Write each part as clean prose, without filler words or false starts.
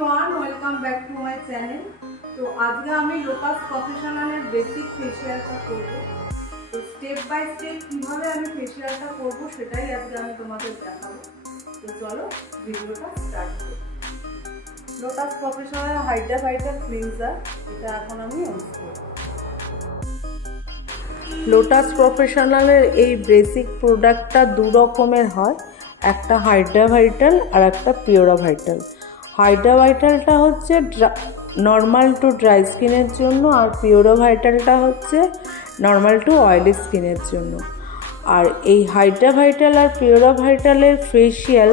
Everyone welcome back to my channel. तो आज के आमी लोटास प्रोफेशनल बेसिक फेशियलটা করব। তো স্টেপ বাই স্টেপ কিভাবে আমি ফেশিয়ালটা করব সেটাই আজকে আমি তোমাদের দেখাবো। তো চলো ভিডিওটা স্টার্ট করি। লোটাস প্রফেশনাল হাইড্রাভাইটাল ক্লিনজার এটা এখন আমি ইউজ করব। লোটাস প্রফেশনালের এই বেসিক প্রোডাক্টটা দু রকমের হয়, একটা হাইড্রাভাইটাল আর একটা পিওরাভাইটাল। হাইড্রাভাইটালটা হচ্ছে নর্মাল টু ড্রাই স্কিনের জন্য আর পিওরাভাইটালটা হচ্ছে নর্মাল টু অয়েলি স্কিনের জন্য। আর এই হাইড্রাভাইটাল আর পিওরাভাইটালের ফেশিয়াল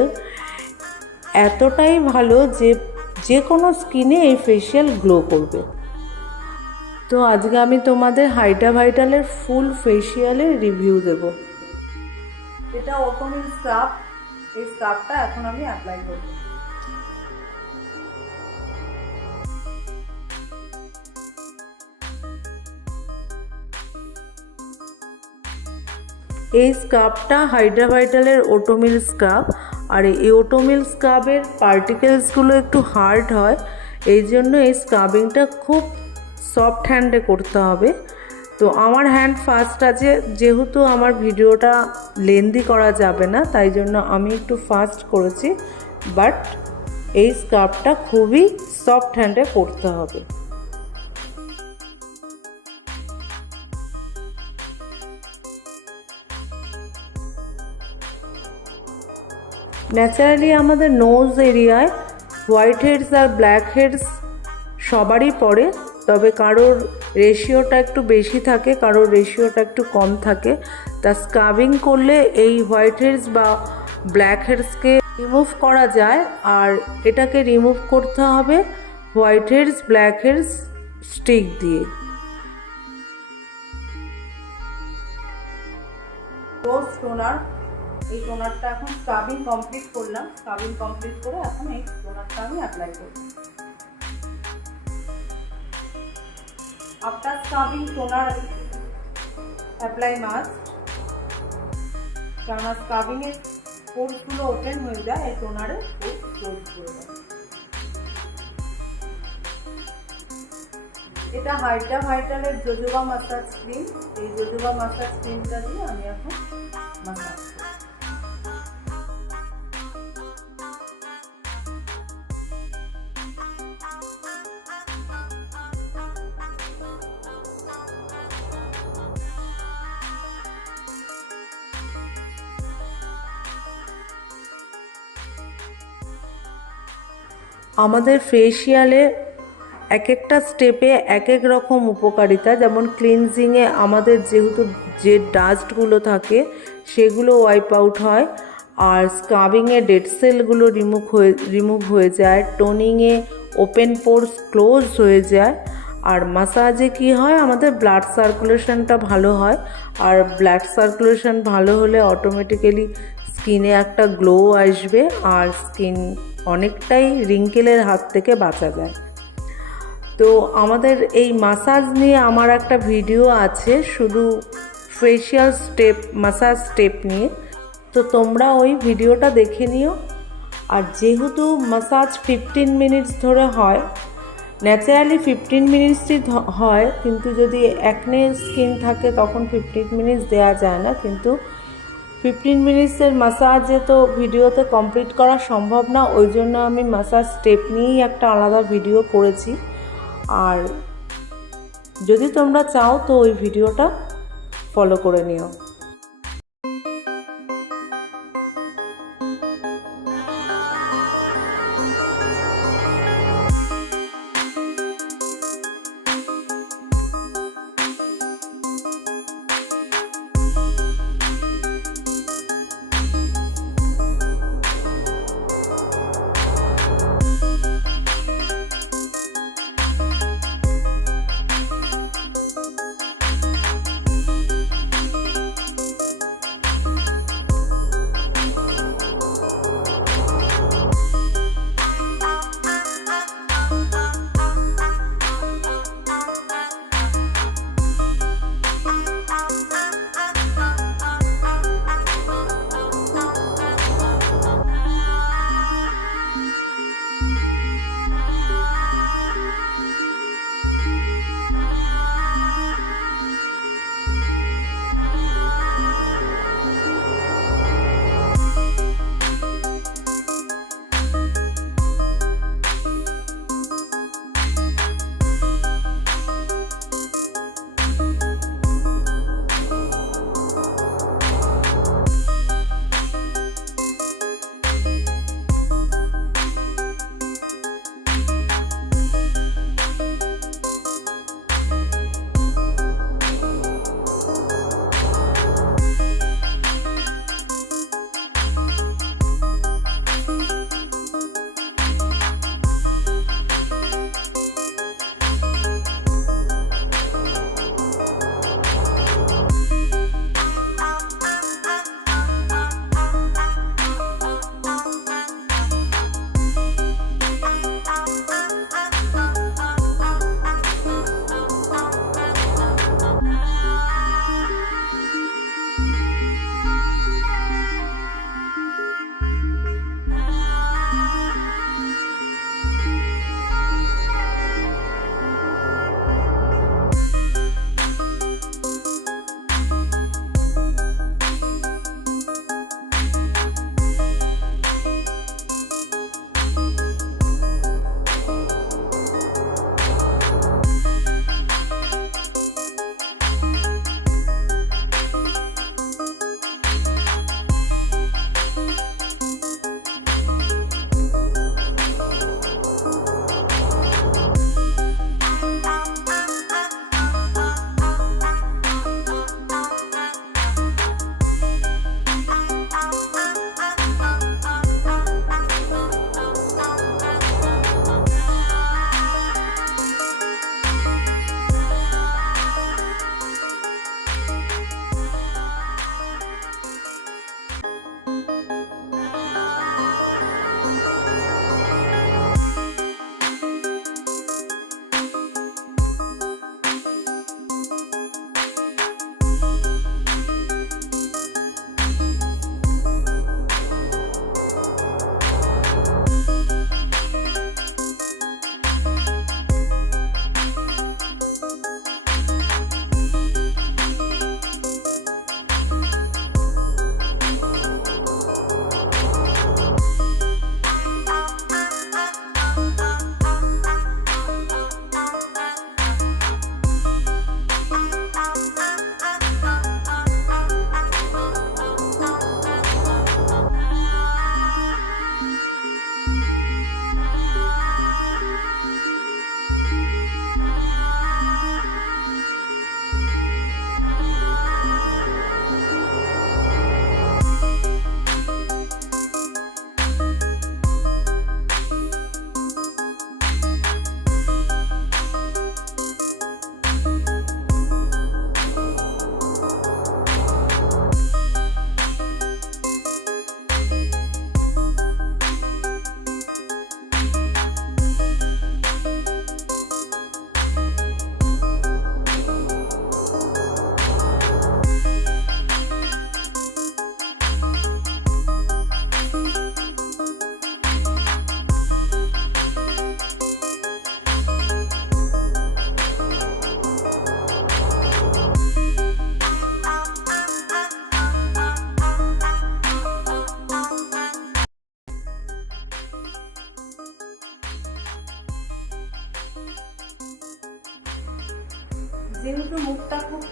এতটাই ভালো যে কোনো স্কিনে এই ফেশিয়াল গ্লো করবে। তো আজকে আমি তোমাদের হাইড্রাভাইটালের ফুল ফেশিয়ালের রিভিউ দেব। এটা ওটোমিল স্ক্রাব, এই স্ক্রাবটা এখন আমি অ্যাপ্লাই করব। এই স্ক্রাবটা হাইড্রাভাইটালের ওটোমিল স্ক্রাব, আর এই ওটোমিল স্ক্রাবের পার্টিকেলসগুলো একটু হার্ড হয়, এই জন্য এই স্ক্রাবিংটা খুব সফট হ্যান্ডে করতে হবে। তো আমার হ্যান্ড ফাস্ট আছে, যেহেতু আমার ভিডিওটা লেন্দি করা যাবে না তাই জন্য আমি একটু ফাস্ট করেছি, বাট এই স্ক্রাবটা খুবই সফট হ্যান্ডে করতে হবে। ন্যাচারালি আমাদের নোজ এরিয়ায় white heads are black heads সবারই পড়ে, তবে কারোর রেশিওটা একটু বেশি থাকে, কারোর রেশিওটা একটু কম থাকে। তা স্ক্রাবিং করলে এই হোয়াইট হেডস বা ব্ল্যাক হেডসকে রিমুভ করা যায়, আর এটাকে রিমুভ করতে হবে white heads black heads stick দিয়ে। রোজ টোনার, এই টোনারটা এখন স্ক্রাবিং কমপ্লিট করলাম, স্ক্রাবিং কমপ্লিট করে এখন এই টোনারটা আমি অ্যাপ্লাই করব। After scrubbing toner apply must, কেননা স্ক্রাবিং এর পোরসগুলো ওপেন হয়ে যায়, এই টোনারে ক্লোজ করে দেয়। এটা হাইড্রাভাইটালের জোজোবা মাসাজ ক্রিম, এই জোজোবা মাসাজ ক্রিমটা দিয়ে আমি এখন মাসাজ করব। আমাদের ফেশিয়ালে এক একটা স্টেপে এক এক রকম উপকারিতা, যেমন ক্লিনজিংয়ে আমাদের যেহেতু যে ডাস্টগুলো থাকে সেগুলো ওয়াইপ আউট হয়, আর স্ক্রাবিংয়ে ডেড সেলগুলো রিমুভ হয়ে যায়, টোনিংয়ে ওপেন পোরস ক্লোজ হয়ে যায়, আর মাসাজে কি হয় আমাদের ব্লাড সার্কুলেশনটা ভালো হয়, আর ব্লাড সার্কুলেশন ভালো হলে অটোমেটিক্যালি স্কিনে একটা গ্লো আসবে আর স্কিন অনেকটাই রিঙ্কেলের হাত থেকে বাঁচা যায়। তো আমাদের এই মাসাজ নিয়ে আমার একটা ভিডিও আছে শুধু ফেশিয়াল স্টেপ মাসাজ স্টেপ নিয়ে, তো তোমরা ওই ভিডিওটা দেখে নিও। আর যেহেতু মাসাজ 15 মিনিটস ধরে হয়, ন্যাচারালি 15 মিনিটসই হয়, কিন্তু যদি একনে স্কিন থাকে তখন 15 মিনিটস দেওয়া যায় না, কিন্তু 15 মিনিটসের মাসাজে তো ভিডিওতে কমপ্লিট করা সম্ভব না, ওই জন্য আমি মাসাজ স্টেপ নিয়েই একটা আলাদা ভিডিও করেছি। আর যদি তোমরা চাও তো ওই ভিডিওটা ফলো করে নিও।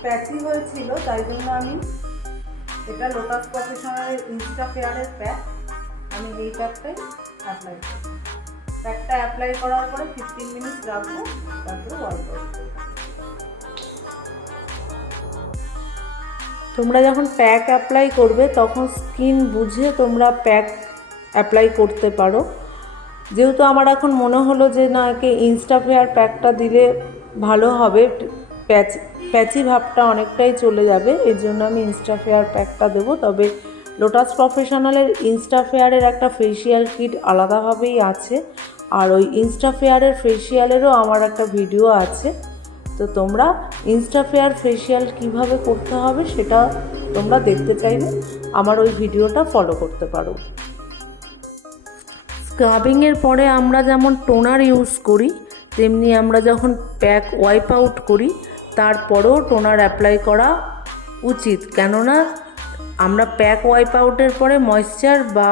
প্যাচি হয়েছিল, তাই জন্য আমি এটা লোটাস প্রফেশনালের ইনস্টা ফেয়ারের প্যাক, আমি এই প্যাকটাই অ্যাপ্লাই করি। প্যাকটা অ্যাপ্লাই করার পরে 15 মিনিট রাখবো, তারপরে ওয়াইপ আউট করবো। তোমরা যখন প্যাক অ্যাপ্লাই করবে তখন স্কিন বুঝে তোমরা প্যাক অ্যাপ্লাই করতে পারো। যেহেতু আমার এখন মনে হলো যে না, একে ইনস্টা ফেয়ার প্যাকটা দিলে ভালো হবে, প্যাচি ভাবটা অনেকটাই চলে যাবে, এর জন্য আমি ইনস্টা ফেয়ার প্যাকটা দেবো। তবে লোটাস প্রফেশনালের ইনস্টা ফেয়ারের একটা ফেসিয়াল কিট আলাদাভাবেই আছে, আর ওই ইনস্টা ফেয়ারের ফেসিয়ালেরও আমার একটা ভিডিও আছে। তো তোমরা ইনস্টা ফেয়ার ফেসিয়াল কীভাবে করতে হবে সেটা তোমরা দেখতে চাইলে আমার ওই ভিডিওটা ফলো করতে পারো। স্ক্রাবিংয়ের পরে আমরা যেমন টোনার ইউজ করি, তেমনি আমরা যখন প্যাক ওয়াইপ আউট করি তারপরেও টোনার অ্যাপ্লাই করা উচিত। কেননা আমরা প্যাক ওয়াইপ আউটের পরে ময়েশ্চার বা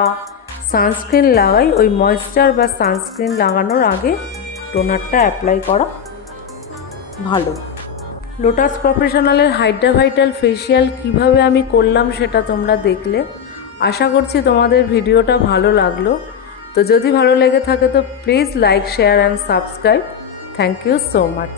সানস্ক্রিন লাগাই, ওই ময়েশ্চার বা সানস্ক্রিন লাগানোর আগে টোনারটা অ্যাপ্লাই করা ভালো। লোটাস প্রফেশনালের হাইড্রাভাইটাল ফেসিয়াল কিভাবে আমি করলাম সেটা তোমরা দেখলে। আশা করছি তোমাদের ভিডিওটা ভালো লাগলো। তো যদি ভালো লেগে থাকে তো please like, share and subscribe. Thank you so much.